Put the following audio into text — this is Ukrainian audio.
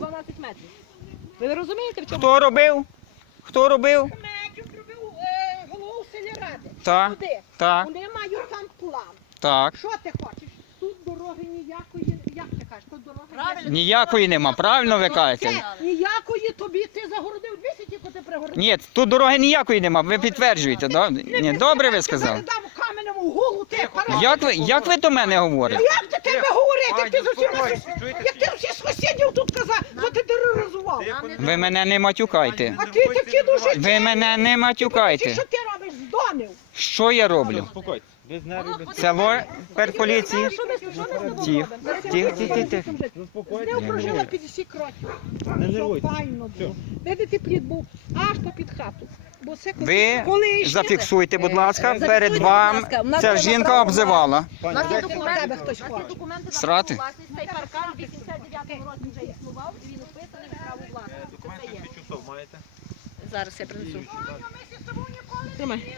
12 метрів. Ви розумієте, в чому? Хто робив? Хто робив? Медюк робив е, голову сільради. Так, Куди? так, Вони мають там план. так. Що ти хочеш? Тут дороги ніякої, як ти кажеш, тут дороги Правильно. Ніякої нема, правильно ви кажете? Це ніякої тобі ти загородив двісті, тільки ти пригородив. Ні, тут дороги ніякої нема, ви підтверджуєте, да? Ні, добре ви сказали. Я дам каменем у голову, ти. Як ви, як ви до мене говорите? Як ти тебе говорити? Ти з усіма сус- як ти всіх сусідів тут казав, то ти тероризував. Ви мене не матюкайте. А ти такі дуже Ви мене не матюкайте. що ти робиш з домів? Що я роблю? Без нервів, без Село перполіції. Що ми, що ми з тобою Тих, робимо? тих, тих, тих, тих. З Заспокойтесь. ним прожила 50 років. Не файно було. Видите, плід був аж попід хату. Бо це Ви колишнє. зафіксуйте, будь ласка, Зафіксуйте, перед будь вам. ласка. У нас Ця треба жінка право обзивала. У нас є документи, тебе хтось хоче. документи Срати? право. Цей паркан в 89-му році вже існував, і він описаний в. Це все є. часов маєте? Зараз я принесу. Ми з тобою ніколи Тримай.